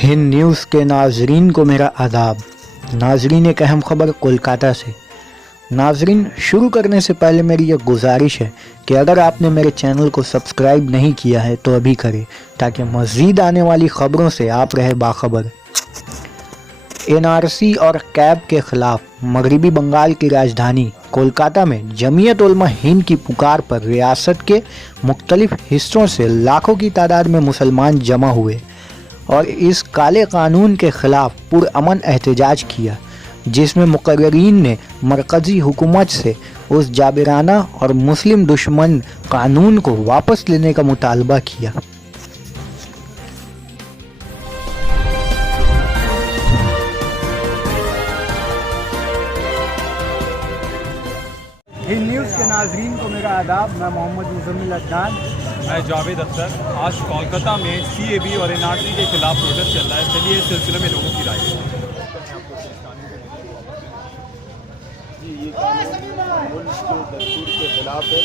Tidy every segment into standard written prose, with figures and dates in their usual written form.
Hind news के नाजरीन को मेरा आदाब। नाजरीन, एक अहम खबर कोलकाता से। नाजरीन, शुरू करने से पहले मेरी यह गुजारिश है कि अगर आपने मेरे चैनल को सब्सक्राइब नहीं किया है तो अभी करें, ताकि मज़ीद आने वाली खबरों से आप रहे बाखबर। एनआरसी और कैब के खिलाफ मगरबी बंगाल की राजधानी कोलकाता में जमीयत उलमा हिंद की पुकार पर रियासत के मुख्तलिफ हिस्सों से लाखों की तादाद में मुसलमान जमा हुए और इस काले कानून के खिलाफ पुरअमन एहतजाज किया, जिसमें मुकर्रीरीन ने मरकज़ी हुकूमत से उस जाबिराना और मुस्लिम दुश्मन कानून को वापस लेने का मुतालबा किया। हिंद न्यूज़ के नाजरीन को मेरा आदाब। मैं मोहम्मद मुजम्मिल अदनान। मैं जावेद अख्तर। आज कोलकाता में सीएबी और एनआरसी के खिलाफ प्रोटेस्ट चल रहा है। चलिए इस सिलसिले में लोगों की राय है। जी, ये कानून मुल्क के दस्तूर के खिलाफ है,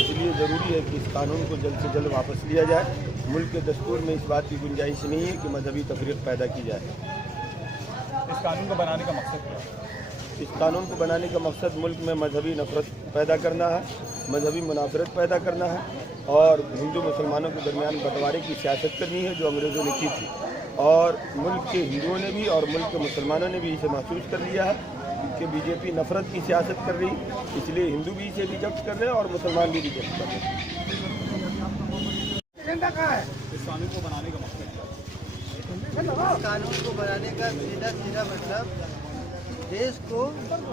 इसलिए ज़रूरी है कि इस कानून को जल्द से जल्द वापस लिया जाए। मुल्क के दस्तूर में इस बात की गुंजाइश नहीं है कि मजहबी तफरीक पैदा की जाए। इस कानून को बनाने का मकसद क्या है? इस कानून को बनाने का मकसद मुल्क में मजहबी नफरत पैदा करना है, मजहबी मुनाफरत पैदा करना है और हिंदू मुसलमानों के दरमियान बंटवारे की सियासत करनी है, जो अंग्रेज़ों ने की थी। और मुल्क के हिंदुओं ने भी और मुल्क के मुसलमानों ने भी इसे महसूस कर लिया है कि बीजेपी नफरत की सियासत कर रही, इसलिए हिंदू भी इसे रिजेक्ट कर रहे हैं और मुसलमान भी रिजेक्ट कर रहे हैं। इस कानून को बनाने का मकसद क्या है? इस कानून को बनाने का सीधा मतलब देश को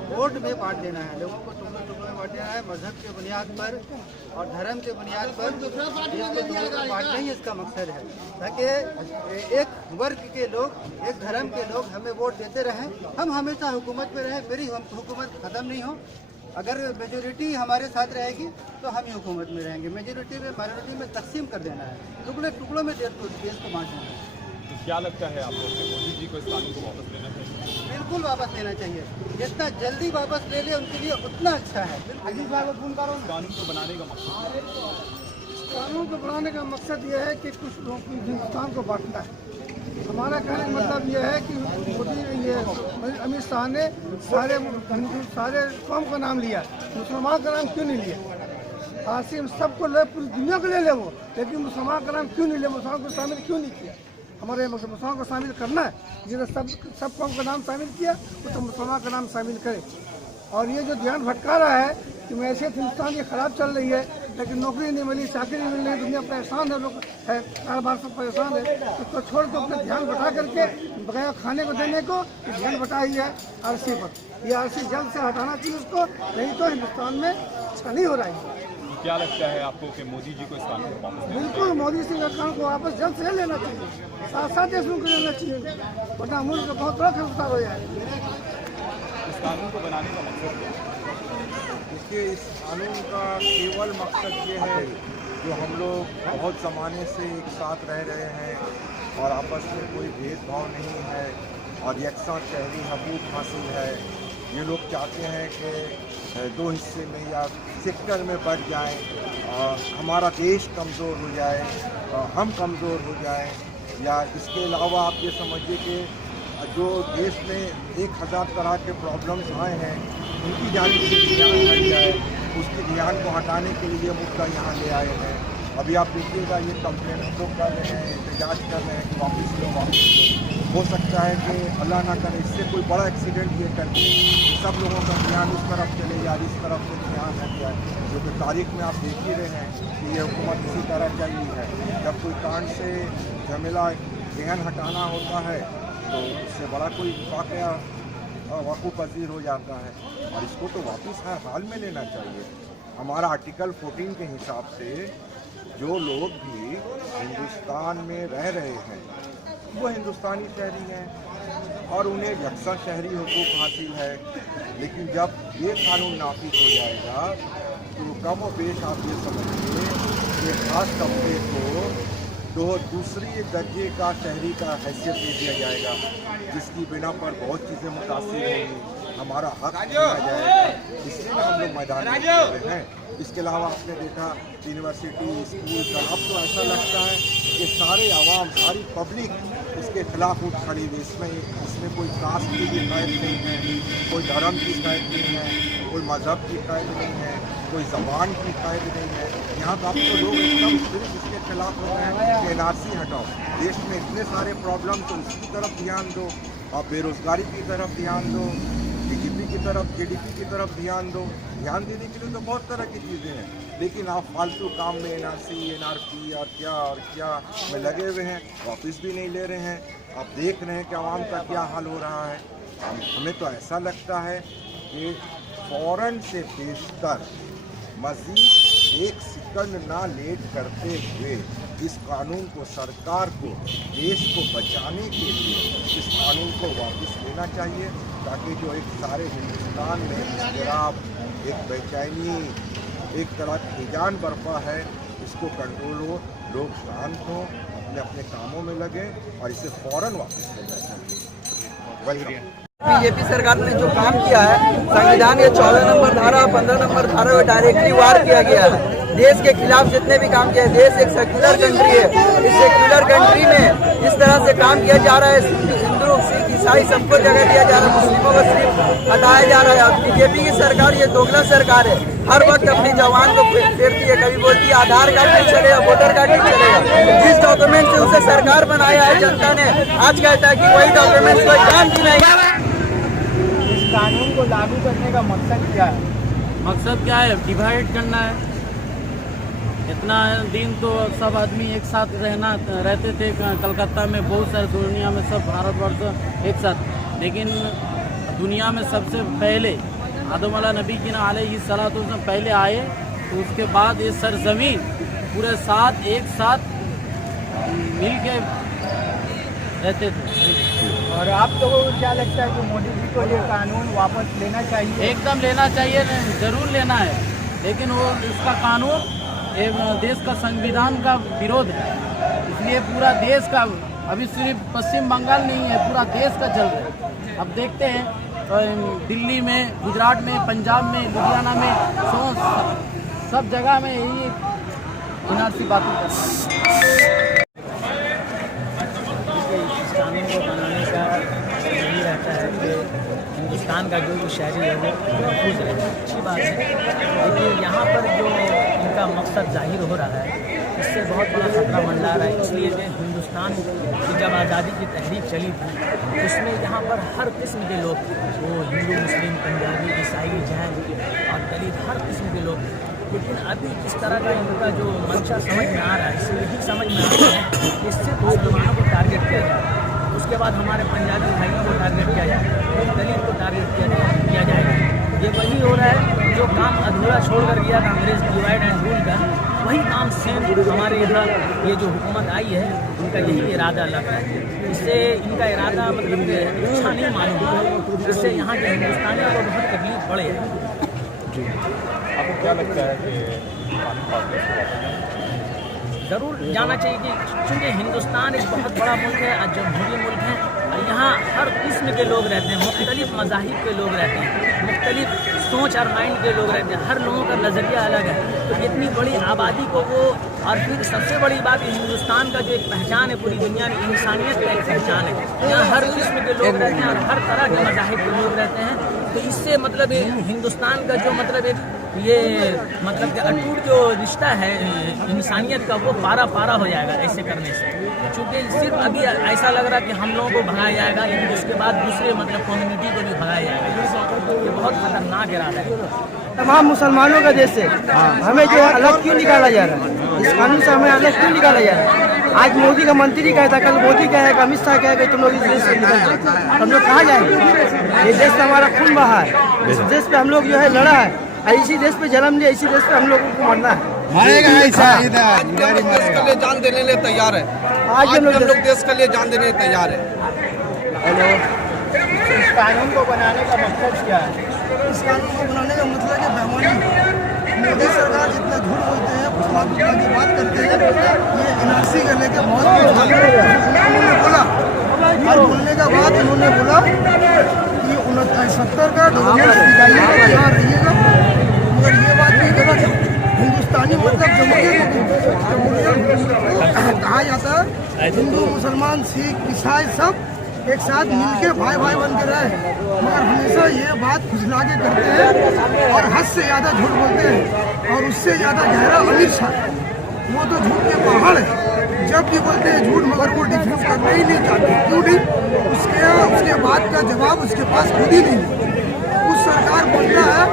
वोट में बांट देना है, लोगों को टुकड़ों में बांट देना है, मजहब के बुनियाद पर और धर्म के बुनियाद पर देश को टुकड़ों में बांटना ही इसका मकसद है, ताकि एक वर्ग के लोग, एक धर्म के लोग हमें वोट देते रहें, हम हमेशा हुकूमत में रहें, मेरी हुकूमत ख़त्म नहीं हो। अगर मेजोरिटी हमारे साथ रहेगी तो हम ही हुकूमत में रहेंगे। मेजोरिटी में माइनॉरिटी में तकसीम कर देना है, टुकड़ों में देश को बांटना है। तो क्या लगता है आपको कि मोदी जी को इस कानून को वापस लेना चाहिए? बिल्कुल वापस लेना चाहिए, जितना जल्दी वापस ले ले उनके लिए उतना अच्छा है। कानून को बनाने का मकसद कानून को बनाने का मकसद ये है कि कुछ लोगों की हिंदुस्तान को बांटना है। हमारा कहने का मतलब ये है कि मोदी ये अमित शाह ने सारे कौम का नाम लिया, मुसलमान का नाम क्यों नहीं लिया? आसिम सबको ले, पूरी दुनिया को ले ले वो, लेकिन मुसलमान का नाम क्यों नहीं लिया? मुसलमान को शामिल क्यों नहीं किया? हमारे मुसलमान को शामिल करना है, जिसने सब कौम का नाम शामिल किया तो मुसलमान का नाम शामिल करे। और ये जो ध्यान भटका रहा है कि मैसियत हिंदुस्तान की ख़राब चल रही है, लेकिन नौकरी नहीं मिली, चाकरी नहीं मिल रही, दुनिया परेशान है, लोग है कारोबार सब परेशान है, उसको छोड़ के अपने ध्यान बटा करके बगैर खाने को देने को ध्यान बटा ही है आरसी पर। ये आरसी जल्द से हटाना चाहिए उसको, नहीं तो हिंदुस्तान में अच्छा नहीं हो रहा है। क्या लगता है आपको कि मोदी जी को इस कानून को वापस लेना बिल्कुल मोदी सिंह का कानून को वापस जल्द से लेना चाहिए, साथ देशों को लेना चाहिए, वरना मुल्क का बहुत बड़ा खिलाफ हो जाए। चाहिए? इस कानून को बनाने का मकसद क्या है? देखिए, इस कानून का केवल मकसद ये है जो हम लोग बहुत ज़माने से एक साथ रह रहे हैं और आपस में कोई भेदभाव नहीं है और यकसा शहरी हकूक़ हासिल है। ये लोग चाहते हैं कि दो हिस्से में या सेक्टर में बढ़ जाए, हमारा देश कमज़ोर हो जाए, हम कमज़ोर हो जाए, या इसके अलावा आप ये समझिए कि जो देश में 1000 तरह के प्रॉब्लम्स आए हैं उनकी जानिब से ध्यान हट जाए, उसके ध्यान को हटाने के लिए मुद्दा यहाँ ले आए हैं। अभी आप देखिएगा, ये कंप्लेन तो कर रहे हैं, एहतजाज कर रहे हैं कि वापस लो। हो सकता है कि अल्लाह ना करे इससे कोई बड़ा एक्सीडेंट ये करके सब लोगों का ध्यान उस तरफ चले जाए, इस तरफ से ध्यान हट जाए, जो कि तारीख में आप देख ही रहे हैं कि ये हुकूमत इसी तरह चल रही है। जब कोई कांड से झमेला ध्यान हटाना होता है तो इससे बड़ा कोई वाक़या वक़ूफ़ पज़ीर हो जाता है और इसको तो वापस हर हाल में लेना चाहिए। हमारा आर्टिकल 14 के हिसाब से जो लोग भी हिंदुस्तान में रह रहे हैं वो हिंदुस्तानी शहरी हैं और उन्हें यकसा शहरी हुकूक हासिल है। लेकिन जब ये कानून नाफिज हो जाएगा तो कम व बेश आप ये समझिए कि ख़ास तबके को दूसरी दर्जे का शहरी का हैसियत दे दिया जाएगा, जिसकी बिना पर बहुत चीज़ें मुतासिर होंगी, हमारा हक छीना जाएगा। इसलिए हम लोग मैदान में खड़े हैं। इसके अलावा आपने देखा यूनिवर्सिटी, स्कूल का अब तो ऐसा लगता है ये सारे आवाम, सारी पब्लिक इसके खिलाफ उठ खड़ी हुई। इसमें कोई कास्ट की भी कैद नहीं है, कोई धर्म की कैद नहीं है, कोई मज़हब की कैद नहीं है, कोई ज़बान की कैद नहीं है। यहाँ तो अब तो लोग एकदम सिर्फ इसके खिलाफ हो रहे हैं कि NRC हटाओ। देश में इतने सारे प्रॉब्लम, तो उसकी तरफ ध्यान दो, और बेरोज़गारी की तरफ ध्यान दो, GDP की तरफ ध्यान दो। ध्यान देने के लिए तो बहुत तरह की चीज़ें हैं, लेकिन आप फालतू काम में NRC, NRP और क्या में लगे हुए हैं, वापस भी नहीं ले रहे हैं। आप देख रहे हैं कि आवाम का क्या हाल हो रहा है। हमें तो ऐसा लगता है कि फ़ौरन से बेशतर मज़ीद एक सेकंड ना लेट करते हुए इस कानून को, सरकार को, देश को बचाने के लिए इस कानून को वापस लेना चाहिए, ताकि जो एक सारे हिंदुस्तान में इज़्तिराब, एक बेचैनी, एक तरह की हिजान बरपा है, इसको कंट्रोल हो, लोग शांत हों, अपने अपने कामों में लगें और इसे फ़ौरन वापस लेना चाहिए। वेलकम। बीजेपी सरकार ने जो काम किया है, संविधान के 14 नंबर धारा, 15 नंबर धारा में डायरेक्टली वार किया गया है। देश के खिलाफ जितने भी काम किए, देश एक सेक्युलर कंट्री है, इस सेक्युलर कंट्री में इस तरह से काम किया जा रहा है, हिंदू, सिख, ईसाई सबको जगह दिया जा रहा है, मुस्लिमों को सिर्फ हटाया जा रहा है। बीजेपी की सरकार ये दोगला सरकार है, हर वक्त अपनी जवान को फेरती है, कभी बोलती है आधार कार्ड नहीं चलेगा, वोटर कार्ड नहीं चलेगा। जिस डॉक्यूमेंट से उसे सरकार बनाया है जनता ने, आज कहता है कि वही डॉक्यूमेंट कोई काम की नहीं। इस कानून को लागू करने का मकसद क्या है? मकसद क्या है? डिवाइड करना है। इतना दिन तो सब आदमी एक साथ रहते थे कलकत्ता में, बहुत सारे दुनिया में सब भारतवर्ष एक साथ, लेकिन दुनिया में सबसे पहले आदम वाला नबी की ना अलैहिस्सलातु वस्सलाम पहले आए, तो उसके बाद ये सरजमीन पूरे साथ एक साथ मिल के रहते थे। और आप लोगों को क्या लगता है कि मोदी जी को ये कानून वापस लेना चाहिए? एकदम लेना चाहिए, जरूर लेना है, लेकिन वो इसका कानून देश का संविधान का विरोध है, इसलिए पूरा देश का, अभी सिर्फ पश्चिम बंगाल नहीं है, पूरा देश का चल रहा है। अब देखते हैं दिल्ली में, गुजरात में, पंजाब में, लुधियाना में, सब जगह में यही NRC बातें कर रहे हैं। इस कानून को बनाने का यही रहता है कि हिंदुस्तान का जो शहरी है वो महफूज रहे, अच्छी बात है, लेकिन यहाँ पर जो इनका मकसद जाहिर हो रहा है, इससे बहुत बड़ा खतरा मंडरा रहा है। इसलिए जो हिंदुस्तान की जब आज़ादी की तहरीक चली थी, उसमें यहाँ पर हर किस्म के लोग, वो हिंदू, मुस्लिम, पंजाबी, ईसाई, जैन और दलित, हर किस्म के लोग, लेकिन अभी इस तरह का इनका जो मंशा समझ में आ रहा है, इससे यही समझ में आ रहा है कि इससे मुसलमानों को टारगेट किया जाए, उसके बाद हमारे पंजाबी भाइयों को टारगेट किया जाए, दलित को टारगेट किया जाएगा। ये वही हो रहा है जो काम अधूरा छोड़कर गया था अंग्रेज डिवाइड एंड रूल का, वही काम सेम हमारे यहाँ ये जो हुकूमत आई है, उनका यही इरादा लग रहा है। इससे इनका इरादा मतलब कि अच्छा नहीं मालूम होता, इससे यहाँ के हिंदुस्तानियों को बहुत तकलीफ पड़े है। आपको क्या लगता है कि ज़रूर जाना चाहिए कि चूँकि हिंदुस्तान एक बहुत बड़ा मुल्क है, जमहूरी मुल्क है, और यहाँ हर किस्म के लोग रहते हैं, मुख्तलिफ मज़ाहिब के लोग रहते हैं, मुख्तलिफ सोच और माइंड के लोग रहते हैं, हर लोगों का नज़रिया अलग है। तो इतनी बड़ी आबादी को वो, और फिर सबसे बड़ी बात हिंदुस्तान का जो एक पहचान है पूरी दुनिया में, इंसानियत का एक पहचान है, यहाँ हर किस्म के लोग रहते हैं और हर तरह के मज़ाहिब के लोग रहते हैं। तो इससे मतलब हिंदुस्तान का जो मतलब एक ये मतलब कि अटूट जो रिश्ता है इंसानियत का, वो पारा पारा हो जाएगा ऐसे करने से। चूँकि सिर्फ अभी ऐसा लग रहा है कि हम लोगों को भगाया जाएगा, लेकिन उसके बाद दूसरे मतलब कम्युनिटी को भी भगाया जाएगा। ये बहुत खतरनाक इरादा है। तमाम मुसलमानों का देश है, हमें जो है अलग क्यों निकाला जा रहा है? इस कानून से हमें अलग क्यों निकाला जा रहा है? आज मोदी का मंत्री कहता, कल मोदी कहेगा, अमित शाह कहेगा तुम लोग इस देश से निकल जाओ, हम लोग कहाँ जाएंगे? ये देश में हमारा खून बहा है, इस देश पे हम लोग जो है लड़ा है, इसी देश पे जन्म लिया, इसी देश पे हम लोगों को मरना है। मारेगा ऐसा देश के लिए जान देने लिए तैयार है। आज हम लोग देश के लिए जान देने तैयार है। हेलो, इस कानून को बनाने का मकसद क्या है? इस कानून को बनाने का मतलब है बेईमानी। मोदी सरकार जितना झूठ बोलते हैं, उतना की बात करते हैं। ये NRC करने के बहुत उन्होंने बोला, और बोलने के बाद उन्होंने बोला कि 69 का डॉक्यूमेंट निकालिएगा, यहाँ रहिएगा, मगर ये बात भी गलत है। हिंदुस्तानी मतलब जमहूरियत कहा जाता है। हिंदू मुसलमान सिख ईसाई सब एक साथ मिलके भाई भाई बनते रहे, मगर हमेशा ये बात फुसला के करते हैं और हद से ज़्यादा झूठ बोलते हैं। और उससे ज़्यादा गहरा अमीर शाह, वो तो झूठ के पहाड़ है। जब भी बोलते हैं झूठ, मगर वो डिफेंस करना ही नहीं चाहते। क्यों नहीं? उसके बाद का जवाब उसके पास खुद ही नहीं है। उस सरकार बोलता है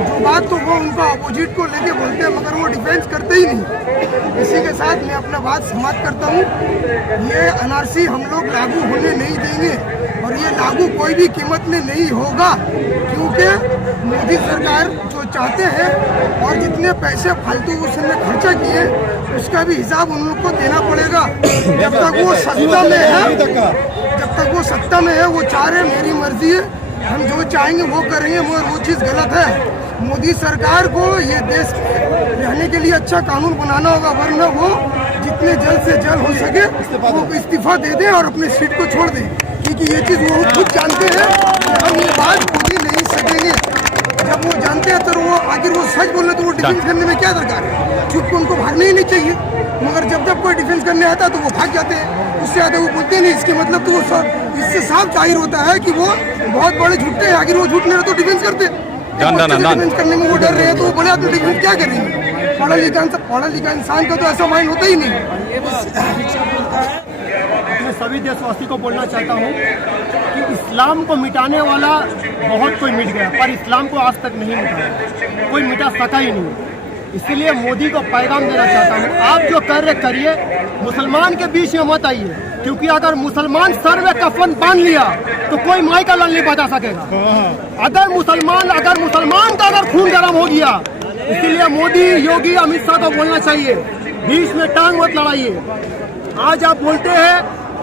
जो बात, तो वो उनका अपोजिट को लेके बोलते हैं, मगर वो डिफेंस करते ही नहीं। इसी के साथ मैं अपना बात समाप्त करता हूँ। ये एनआरसी हम लोग लागू होने नहीं देंगे और ये लागू कोई भी कीमत में नहीं होगा, क्योंकि मोदी सरकार जो चाहते हैं और जितने पैसे फालतू उसने खर्चा किए उसका भी हिसाब उन लोग को देना पड़ेगा। जब तक वो सत्ता में है, वो चाह रहे मेरी मर्जी है, हम जो चाहेंगे वो करेंगे, मगर वो चीज़ गलत है। मोदी सरकार को ये देश में रहने के लिए अच्छा कानून बनाना होगा, वरना वो जितने जल्द से जल्द हो सके वो इस्तीफा दे दें और अपने सीट को छोड़ दें, क्योंकि ये चीज़ वो खुद जानते हैं कि हम ये बात खुद ही नहीं सकेंगे। जब वो जानते हैं तो वो आखिर वो सच बोल रहे तो वो डिफेंस करने में क्या दरकार है? चुप को उनको भागना ही नहीं चाहिए, मगर जब कोई डिफेंस करने आता है तो वो भाग जाते हैं, उससे ज़्यादा वो बोलते नहीं। इसके मतलब तो वो इससे साफ जाहिर होता है कि वो बहुत बड़े झूठे हैं। आखिर वो झूठ नहीं रहे तो डिफेंस करते, डिफेंस करने में वो डर रहे हैं, तो वो बड़े आदमी डिफेंस क्या करेंगे? पढ़ा लिखा इंसान का तो ऐसा माइंड होता ही नहीं। मैं सभी देशवासी को बोलना चाहता हूँ कि इस्लाम को मिटाने वाला बहुत कोई मिट गया, पर इस्लाम को आज तक नहीं मिटाया, कोई मिटा सका ही नहीं। इसीलिए मोदी को पैगाम देना चाहता हूँ, आप जो कर रहे करिए, मुसलमान के बीच में मत आइए, क्योंकि अगर मुसलमान सर में कफन बांध लिया तो कोई माई का लाल नहीं बचा सकेगा। अगर मुसलमान का खून गर्म हो गया, इसीलिए मोदी, योगी, अमित शाह को बोलना चाहिए, बीच में टांग मत लड़ाइए। आज आप बोलते हैं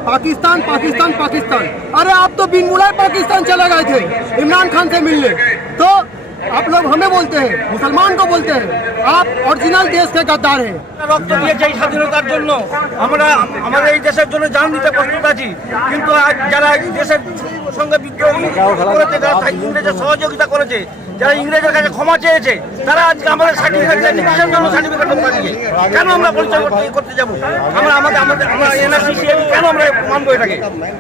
पाकिस्तान पाकिस्तान पाकिस्तान, अरे आप तो बिन बुलाए पाकिस्तान चले गए थे इमरान खान से मिलने, तो आप लोग हमें बोलते हैं, मुसलमान को बोलते हैं, आप ओरिजिनल देश के गद्दार हैं। রক্ত দিয়েছে এই স্বাধীনতার জন্য, আমরা আমাদের এই দেশের জন্য জান দিতে প্রস্তুত আছি, কিন্তু আজ যারা এই দেশের সঙ্গে বিদ্রোহ করেছে, যারা ইংরেজের সহযোগিতা করেছে, যারা ইংরেজের কাছে ক্ষমা চেয়েছে, তারা আজকে আমাদের সার্টিফিকেট কিসের জন্য সার্টিফিকেট দিয়ে কেন আমরা পরিচয় করতে যাবো? আমরা এনআরসি সিএবি কেন আমরা মানবো? এটাকে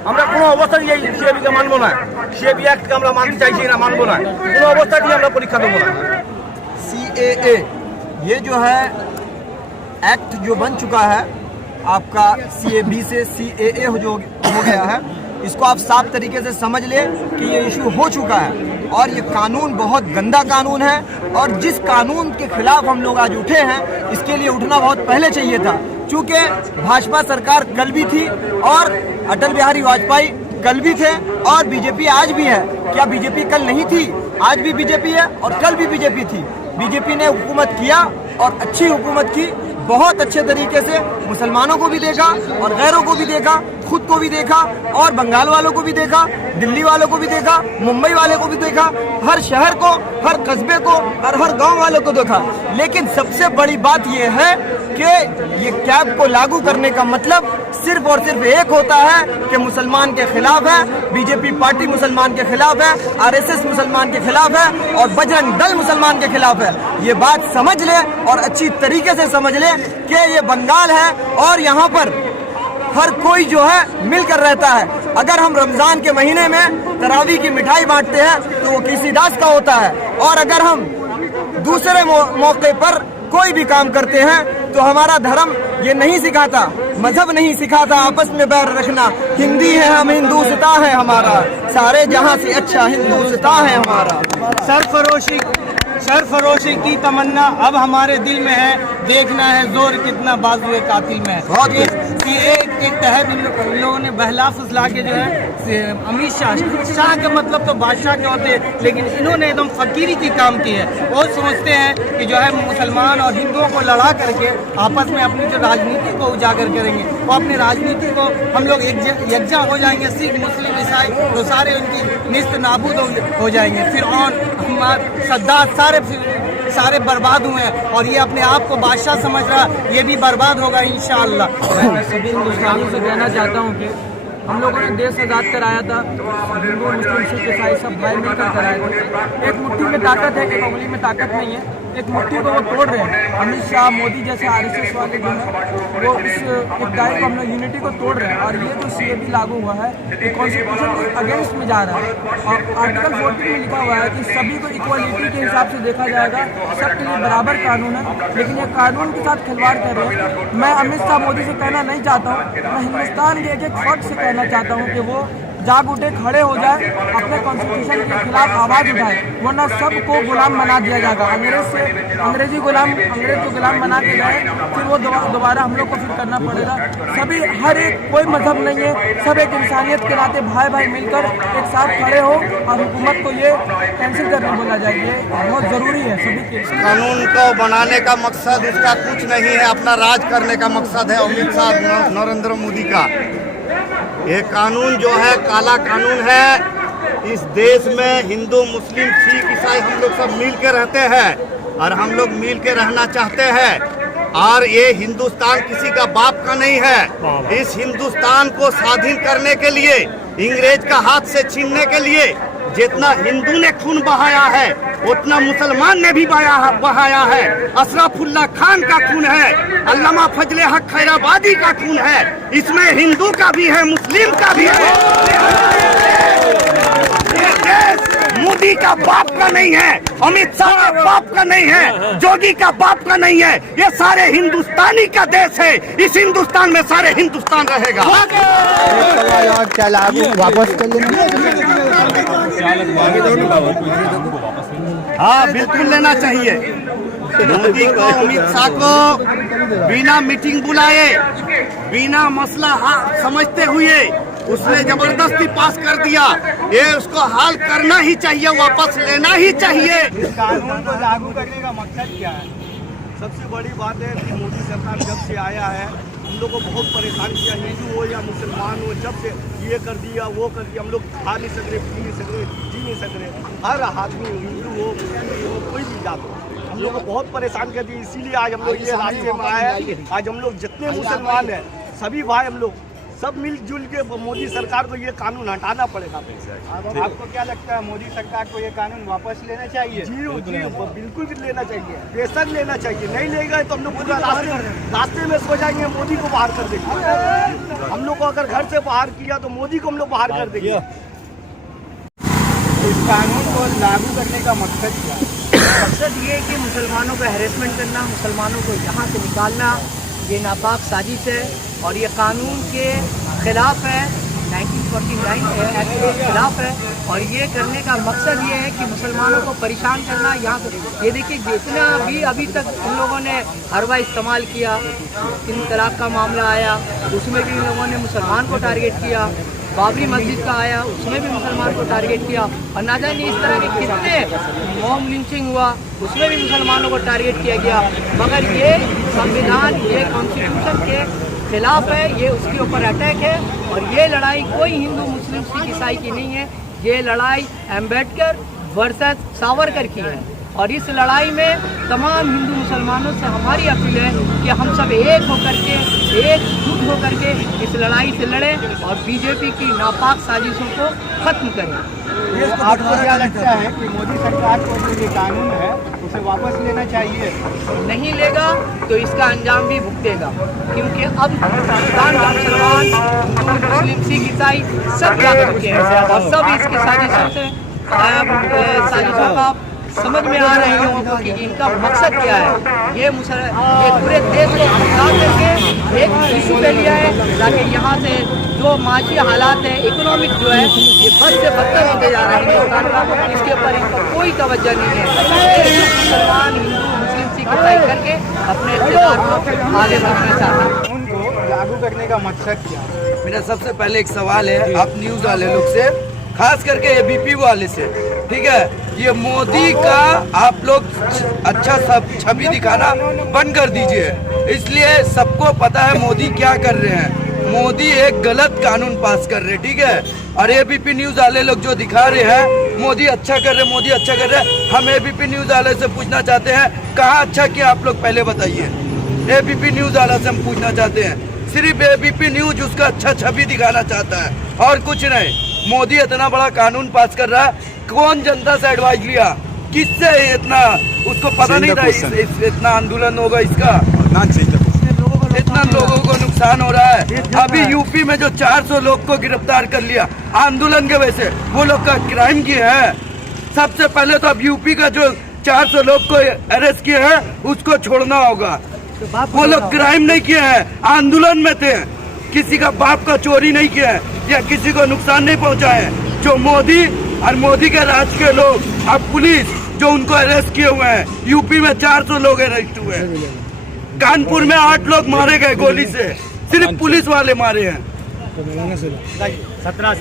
আমরা কোনো অবস্থাতেই এই সিএবিকে মানবো না। সিএবি অ্যাক্টকে আমরা মানতে চাইছি না, মানবো না, কোনো অবস্থাতেই আমরা পরীক্ষা দেবো না। CAA ये जो है एक्ट जो बन चुका है आपका, CAB से CAA हो गया है, इसको आप साफ तरीके से समझ ले कि ये इशू हो चुका है और ये कानून बहुत गंदा कानून है। और जिस कानून के खिलाफ हम लोग आज उठे हैं, इसके लिए उठना बहुत पहले चाहिए था, क्योंकि भाजपा सरकार कल भी थी और अटल बिहारी वाजपेयी कल भी थे और बीजेपी आज भी है। क्या बीजेपी कल नहीं थी? आज भी बीजेपी है और कल भी बीजेपी थी। बीजेपी ने हुकूमत किया और अच्छी हुकूमत की, बहुत अच्छे तरीके से मुसलमानों को भी देखा और गैरों को भी देखा, खुद को भी देखा और बंगाल वालों को भी देखा, दिल्ली वालों को भी देखा, मुंबई वाले को भी देखा, हर शहर को, हर कस्बे को और हर गांव वालों को देखा। लेकिन सबसे बड़ी बात यह है कि ये कैब को लागू करने का मतलब सिर्फ और सिर्फ एक होता है कि मुसलमान के खिलाफ है, बीजेपी पार्टी मुसलमान के खिलाफ है, RSS मुसलमान के खिलाफ है और बजरंग दल मुसलमान के खिलाफ है। ये बात समझ ले और अच्छी तरीके से समझ ले कि ये बंगाल है और यहाँ पर हर कोई जो है मिलकर रहता है। अगर हम रमजान के महीने में तरावी की मिठाई बांटते हैं तो वो किसी दास का होता है, और अगर हम दूसरे मौके पर कोई भी काम करते हैं तो हमारा धर्म ये नहीं सिखाता, मजहब नहीं सिखाता आपस में बैर रखना। हिंदी है हम, हिंदुस्ता है हमारा, सारे जहां से अच्छा हिंदुस्ता है हमारा। सरफरोशी की तमन्ना अब हमारे दिल में है, देखना है जोर कितना बाजुए कातिल में है। एक तहत इन लोगों ने बहला फुसला के जो है अमित शाह के मतलब तो बादशाह के होते हैं, लेकिन इन्होंने एकदम फकीरी की काम की है। वो समझते हैं कि जो है मुसलमान और हिंदुओं को लड़ा करके आपस में अपनी जो राजनीति को उजागर करेंगे, वो अपनी राजनीति को हम लोग यकजा हो जाएंगे, सिख मुस्लिम ईसाई तो सारे उनकी निस्त नाबूद हो जाएंगे। फिर और सद्दात सारे बर्बाद हुए हैं और ये अपने आप को बादशाह समझ रहा, ये भी बर्बाद होगा इंशाअल्लाह। मैं सभी हिंदुस्तानियों से कहना चाहता हूँ कि हम लोगों ने देश आज़ाद कराया था, हिंदू मुस्लिम सिख ईसाई सब भाई मिलकर कराए थे। एक मुट्ठी में ताकत है, एक उंगली में ताकत नहीं है। एक मुट्ठी को वो तोड़ रहे हैं। अमित शाह, मोदी जैसे RSS वाले जो है वो इस एकताई को, हम लोग यूनिटी को तोड़ रहे हैं। और ये जो CAB लागू हुआ है ये कॉन्स्टिट्यूशन के अगेंस्ट में जा रहा है। और आर्टिकल 14 में लिखा हुआ है कि सभी को इक्वालिटी के हिसाब से देखा जाएगा, सबके लिए बराबर कानून है। लेकिन ये कानून के साथ खिलवाड़ कर रहे हैं। मैं अमित शाह, मोदी से कहना नहीं चाहता हूँ, मैं हिंदुस्तान के एक फर्द से कहना चाहता हूँ कि वो जाग उठे, खड़े हो जाए, अपने कॉन्स्टिट्यूशन के खिलाफ आवाज़ उठाए, वरना सबको गुलाम बना दिया जाएगा। अंग्रेज को गुलाम बना के गए, फिर वो दोबारा हम लोग को फिर करना पड़ेगा। सभी, हर एक, कोई मजहब नहीं है, सब एक इंसानियत के नाते भाई भाई मिलकर एक साथ खड़े हो और हुकूमत को ये कैंसिल करने बोला जाए। ये बहुत ज़रूरी है सभी के। कानून को बनाने का मकसद उसका कुछ नहीं है, अपना राज करने का मकसद है अमित शाह नरेंद्र मोदी का। ये कानून जो है काला कानून है। इस देश में हिंदू, मुस्लिम, सिख, ईसाई हम लोग सब मिल के रहते हैं और हम लोग मिल के रहना चाहते हैं। और ये हिंदुस्तान किसी का बाप का नहीं है। इस हिंदुस्तान को स्वाधीन करने के लिए, इंग्रेज का हाथ से छीनने के लिए जितना हिंदू ने खून बहाया है उतना मुसलमान ने भी बहाया है। अशरफुल्ला खान का खून है, अल्लामा फजले हक खैराबादी का खून है, इसमें हिंदू का भी है, मुस्लिम का भी है। ये देश मोदी का बाप का नहीं है, अमित शाह का बाप का नहीं है, जोगी का बाप का नहीं है, ये सारे हिंदुस्तानी का देश है। इस हिंदुस्तान में सारे हिंदुस्तान रहेगा। वापस कर लेना। हाँ, बिल्कुल लेना चाहिए। मोदी को, अमित शाह को बिना मीटिंग बुलाए, बिना मसला समझते हुए उसने जबरदस्ती पास कर दिया। ये उसको हाल करना ही चाहिए, वापस लेना ही चाहिए। इस कानून को लागू करने का मकसद क्या है? सबसे बड़ी बात है कि मोदी सरकार जब से आया है हम लोग को बहुत परेशान किया, हिंदू हो या मुसलमान हो, जब से ये कर दिया वो कर दिया, हम लोग खा नहीं सक रहे, पी नहीं सक रहे, जी नहीं सक रहे। हर आदमी, हिंदू हो, मुस्लिम हो, कोई भी जात हो, हम लोग को बहुत परेशान कर दिया। इसीलिए आज हम लोग ये रास्ते में आए हैं। आज हम लोग जितने मुसलमान हैं सभी भाई हम लोग सब मिलजुल के मोदी सरकार को ये कानून हटाना पड़ेगा। आपको क्या लगता है, मोदी सरकार को ये कानून वापस लेना चाहिए? जी बिल्कुल भी लेना चाहिए, बेशक लेना चाहिए। नहीं लेगा तो हम लोग पूरा रास्ते में सो जाएंगे, मोदी को बाहर कर देंगे। हम लोग को अगर घर से बाहर किया तो मोदी को हम लोग बाहर कर देंगे। इस कानून को लागू करने का मकसद क्या है? मकसद ये कि मुसलमानों को हैरेसमेंट करना, मुसलमानों को यहाँ से निकालना, ये नापाक साजिश है और ये कानून के खिलाफ है, 1949 एक्ट के खिलाफ है। और ये करने का मकसद ये है कि मुसलमानों को परेशान करना। यहाँ से ये देखिए जितना भी अभी तक उन लोगों ने हरवा इस्तेमाल किया, 3 तलाक का मामला आया उसमें भी इन लोगों ने मुसलमान को टारगेट किया, बाबरी मस्जिद का आया उसमें भी मुसलमान को टारगेट किया, और ना जाने इस तरह के कितने मॉब लिंचिंग हुआ उसमें भी मुसलमानों को टारगेट किया गया। मगर ये संविधान, ये कॉन्स्टिट्यूशन के खिलाफ है, ये उसके ऊपर अटैक है। और ये लड़ाई कोई हिंदू, मुस्लिम, सिख, ईसाई की नहीं है, ये लड़ाई अम्बेडकर वर्सेस सावरकर की है। और इस लड़ाई में तमाम हिंदू मुसलमानों से हमारी अपील है कि हम सब एक होकर के, एकजुट होकर के इस लड़ाई से लड़ें और बीजेपी की नापाक साजिशों को खत्म करें। आपको क्या लगता है कि मोदी सरकार को जो ये कानून है उसे वापस लेना चाहिए? नहीं लेगा तो इसका अंजाम भी भुगतेगा, क्योंकि अब हिंदुस्तान का मुसलमान, हिंदू, मुस्लिम, सिख, ईसाई सब जाग चुके हैं और सब इसकी साजिशों से साजिशों का समझ में आ रहे हैं लोगों को कि इनका मकसद क्या है। ये पूरे देश को भटका करके एक इशू ले लिया है ताकि यहाँ से जो माशी हालात है, इकोनॉमिक जो है, ये बद से बदतर होते जा रहे हैं हिंदुस्तान का, इसके ऊपर इनका कोई तवज्जो नहीं है। मुसलमान, हिंदू, मुस्लिम, सिख, ईसाई करके अपने इक़्तिदार को आगे बढ़ना चाहते हैं। उनको लागू करने का मकसद क्या है? मेरा सबसे पहले एक सवाल है आप न्यूज़ वाले लोग से, खास करके ABP वाले से, ठीक है? ये मोदी का आप लोग अच्छा सब छवि दिखाना बंद कर दीजिए। इसलिए सबको पता है मोदी क्या कर रहे हैं। मोदी एक गलत कानून पास कर रहे हैं, ठीक है? और ABP न्यूज़ वाले लोग जो दिखा रहे हैं मोदी अच्छा कर रहे हैं, मोदी अच्छा कर रहे हैं, हम ABP न्यूज़ वाले से पूछना चाहते हैं कहाँ अच्छा किया आप लोग पहले बताइए। ABP न्यूज़ वाला से हम पूछना चाहते हैं, सिर्फ ABP न्यूज़ उसका अच्छा छवि दिखाना चाहता है और कुछ नहीं। मोदी इतना बड़ा कानून पास कर रहा है, कौन जनता से एडवाइस लिया? किससे इतना उसको पता नहीं था इतना आंदोलन होगा इसका, इतना लोगों को नुकसान हो रहा है। अभी यूपी में जो 400 लोग को गिरफ्तार कर लिया आंदोलन के वजह से, वो लोग का क्राइम किए हैं। सबसे पहले तो अब यूपी का जो 400 लोग को अरेस्ट किए हैं उसको छोड़ना होगा। वो लोग क्राइम नहीं किए हैं, आंदोलन में थे, किसी का बाप का चोरी नहीं किया है या किसी को नुकसान नहीं पहुंचाए हैं। जो मोदी और मोदी के राज के लोग, अब पुलिस जो उनको अरेस्ट किए हुए हैं, यूपी में 400 लोग अरेस्ट हुए हैं, कानपुर में 8 लोग मारे गए गोली से, सिर्फ पुलिस वाले मारे हैं। 17